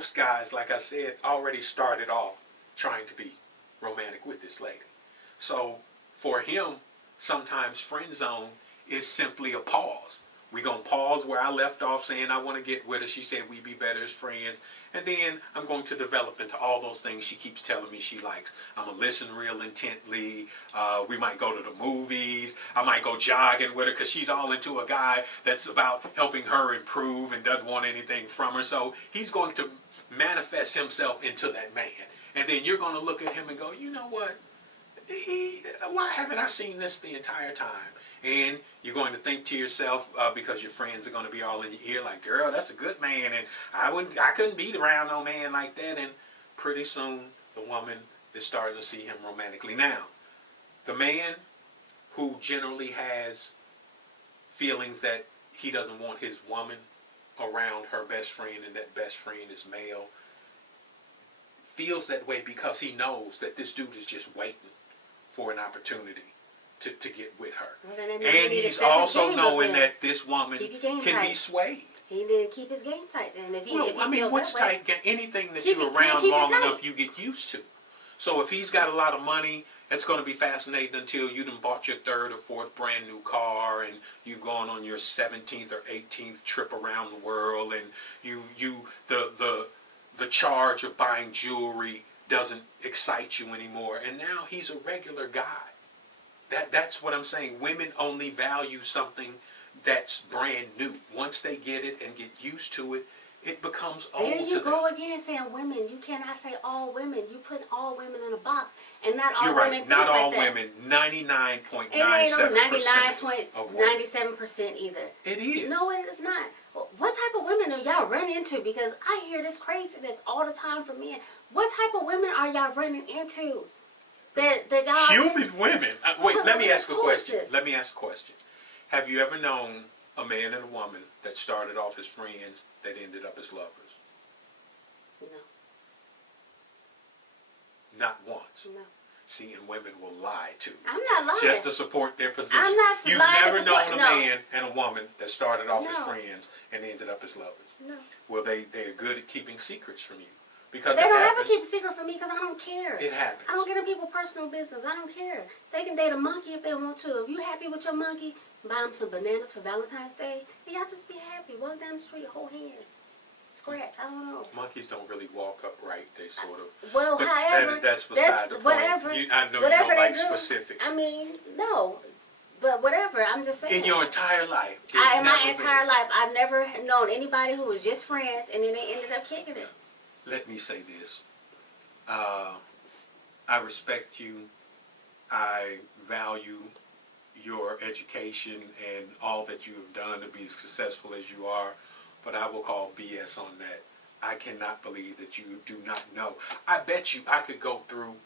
most guys, like I said, already started off trying to be romantic with this lady. So for him, sometimes friend zone is simply a pause. We're going to pause where I left off saying I want to get with her. She said we'd be better as friends. And then I'm going to develop into all those things she keeps telling me she likes. I'm going to listen real intently. We might go to the movies. I might go jogging with her because she's all into a guy that's about helping her improve and doesn't want anything from her. So he's going to manifest himself into that man. And then you're going to look at him and go, you know what? Why haven't I seen this the entire time? And you're going to think to yourself, because your friends are going to be all in your ear like, girl, that's a good man, and I couldn't be around no man like that. And pretty soon the woman is starting to see him romantically. Now, the man who generally has feelings that he doesn't want his woman around her best friend, and that best friend is male, feels that way because he knows that this dude is just waiting for an opportunity to get with her. Well, and he's also knowing that this woman can be swayed. He need to keep his game tight then. If he, well, if he I mean, what's tight? Anything that you're around long enough, you get used to. So if he's got a lot of money, it's going to be fascinating until you done bought your third or fourth brand new car, and you've gone on your 17th or 18th trip around the world, and the charge of buying jewelry doesn't excite you anymore, and now he's a regular guy. That's what I'm saying. Women only value something that's brand new. Once they get it and get used to it, it becomes old to them. There you go again saying women. You cannot say all women. You put all women in a box, and not all women. You're right. Not all women. 99.97%. It ain't 97% either. It is. No, it is not. What type of women are y'all running into? Because I hear this craziness all the time from men. What type of women are y'all running into? That y'all human women. Wait, let me ask a question. Let me ask a question. Have you ever known a man and a woman that started off as friends that ended up as lovers? No. Not once. No. See, and women will lie too. I'm not lying. Just to support their position. I'm not You've lying never to known support, a man and a woman that started off as friends and ended up as lovers. No. Well, they're good at keeping secrets from you. Because they don't have to keep a secret from me because I don't care. It happens. I don't get in people's personal business. I don't care. They can date a monkey if they want to. If you happy with your monkey, buy them some bananas for Valentine's Day, and y'all just be happy. Walk down the street, hold hands. Scratch, I don't know. Monkeys don't really walk upright. They sort of. Well, however, that's beside the point. Whatever. I know whatever you don't like they do, specifics. I mean, no. But whatever, I'm just saying. In your entire life. In my entire life, I've never known anybody who was just friends and then they ended up kicking it. Let me say this. I respect you. I value your education and all that you have done to be as successful as you are, but I will call BS on that. I cannot believe that you do not know. I bet you I could go through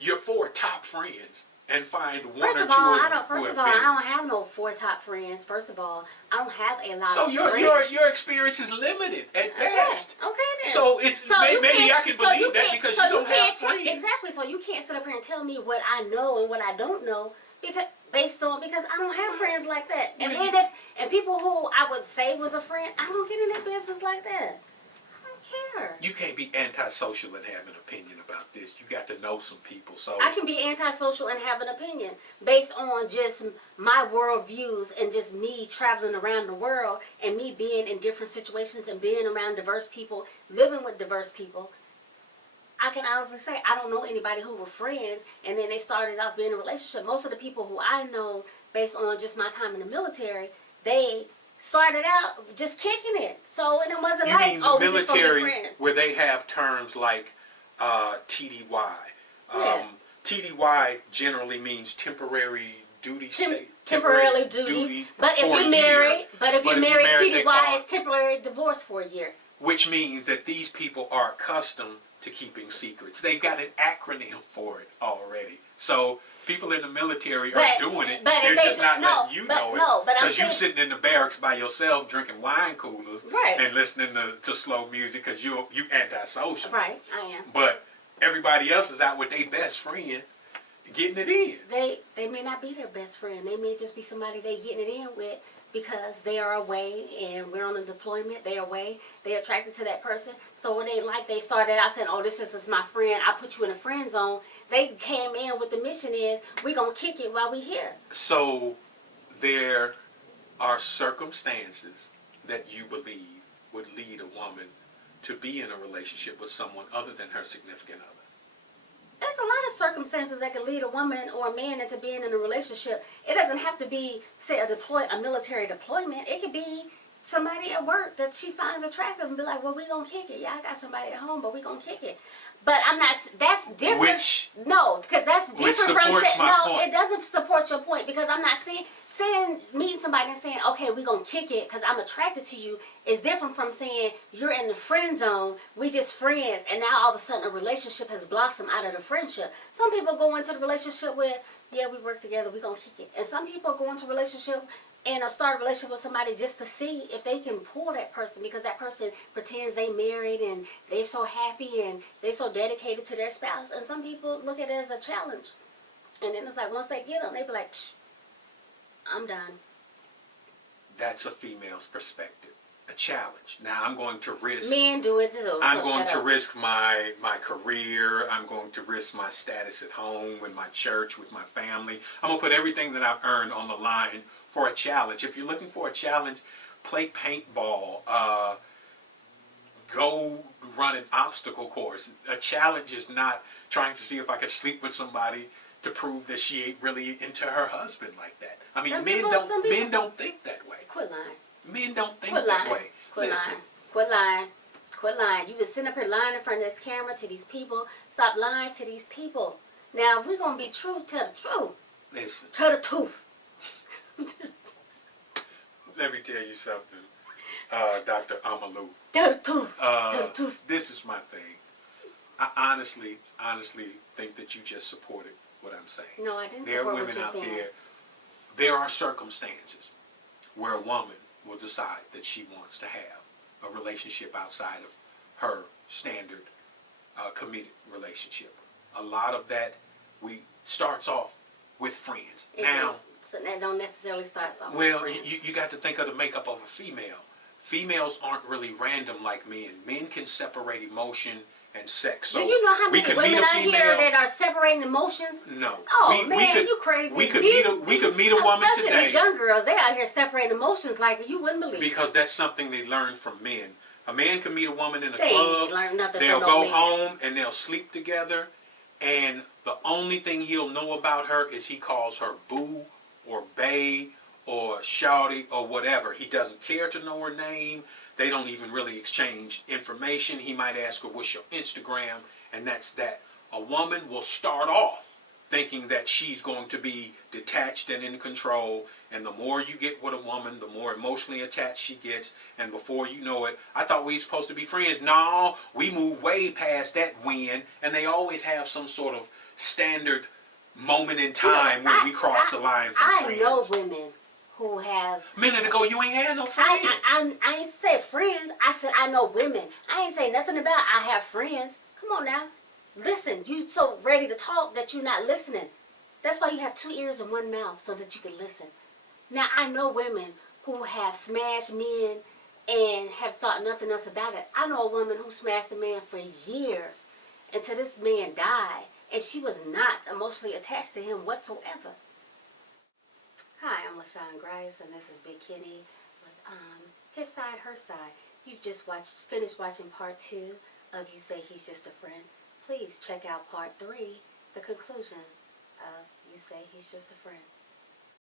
your 4 top friends and find one or two of them. First of all, I don't have no 4 top friends. First of all, I don't have a lot of friends. So your experience is limited at best. Okay then. So maybe I can believe that because you don't have friends. Exactly. So you can't sit up here and tell me what I know and what I don't know because I don't have friends like that. And then if people who I would say was a friend, I don't get in that business like that. Care. You can't be antisocial and have an opinion about this. You got to know some people. So I can be antisocial and have an opinion based on just my world views and just me traveling around the world and me being in different situations and being around diverse people, living with diverse people. I can honestly say I don't know anybody who were friends and then they started off being in a relationship. Most of the people who I know based on just my time in the military, they started out just kicking it. So, and it wasn't you like, mean the oh, military, we just gonna be friends. where they have terms like TDY. Yeah. TDY generally means temporary duty state. Temporarily duty. But if you're married, TDY is temporary divorce for a year. Which means that these people are accustomed to keeping secrets. They've got an acronym for it already. So people in the military are doing it. They're just not letting you know it. Because you're sitting in the barracks by yourself drinking wine coolers and listening to slow music because you antisocial. Right, I am. But everybody else is out with their best friend getting it in. They may not be their best friend. They may just be somebody they getting it in with because they are away and we're on a deployment. They are away. They're attracted to that person. So when they started out saying, oh, this is my friend. I put you in a friend zone. They came in with the mission is, we're going to kick it while we here. So there are circumstances that you believe would lead a woman to be in a relationship with someone other than her significant other. There's a lot of circumstances that can lead a woman or a man into being in a relationship. It doesn't have to be, say, a military deployment. It could be somebody at work that she finds attractive and be like, well, we gonna kick it. Yeah, I got somebody at home, but we gonna kick it. But I'm not, that's different. No, because that's different from saying, no, it doesn't support your point because I'm not saying meeting somebody and saying, okay, we gonna kick it because I'm attracted to you is different from saying you're in the friend zone, we just friends, and now all of a sudden a relationship has blossomed out of the friendship. Some people go into the relationship with, yeah, we work together, we gonna kick it. And some people go into a relationship and start a relationship with somebody just to see if they can pull that person because that person pretends they married and they so happy and they so dedicated to their spouse. And some people look at it as a challenge. And then it's like once they get them, they be like, I'm done. That's a female's perspective. A challenge. Now I'm going to risk. Men do it too. I'm going to risk my career. I'm going to risk my status at home, with my church, with my family. I'm going to put everything that I've earned on the line for a challenge. If you're looking for a challenge, play paintball. Go run an obstacle course. A challenge is not trying to see if I can sleep with somebody to prove that she ain't really into her husband like that. I mean, men don't think that way. Quit lying. Men don't think that way. Quit lying. Quit lying. Quit lying. You been sitting up here lying in front of this camera to these people. Stop lying to these people. Now, if we're going to be true, tell the truth. Listen. Tell the truth. Let me tell you something, Dr. Amalu. Tell the truth. Tell the truth. This is my thing. I honestly think that you just supported what I'm saying. No, I didn't support support what you're saying. There are women out there. There are circumstances where a woman will decide that she wants to have a relationship outside of her standard committed relationship. A lot of that starts off with friends. So that don't necessarily start off. Well, you got to think of the makeup of a female. Females aren't really random like men. Men can separate emotion and sex. So do you know how many women out here that are separating emotions? No. Oh man, you crazy. We could meet a woman especially today. These young girls, they out here separating emotions like you wouldn't believe. Because that's something they learn from men. A man can meet a woman in a they club. Learn nothing they'll from go no home and they'll sleep together, and the only thing he'll know about her is he calls her boo or bae or shawty or whatever. He doesn't care to know her name. They don't even really exchange information. He might ask her, what's your Instagram? And that's that. A woman will start off thinking that she's going to be detached and in control. And the more you get with a woman, the more emotionally attached she gets. And before you know it, I thought we were supposed to be friends. No, we move way past that when. And they always have some sort of standard moment in time when we cross the line from friends. I know women who have... A minute ago, you ain't had no friends. I ain't said friends. I said I know women. I ain't say nothing about I have friends. Come on now. Listen, you so ready to talk that you're not listening. That's why you have 2 ears and 1 mouth, so that you can listen. Now, I know women who have smashed men and have thought nothing else about it. I know a woman who smashed a man for years until this man died, and she was not emotionally attached to him whatsoever. Hi, I'm LaShawn Grice, and this is Big Kenny with His Side, Her Side. You've just finished watching part 2 of You Say He's Just a Friend. Please check out part 3, the conclusion of You Say He's Just a Friend.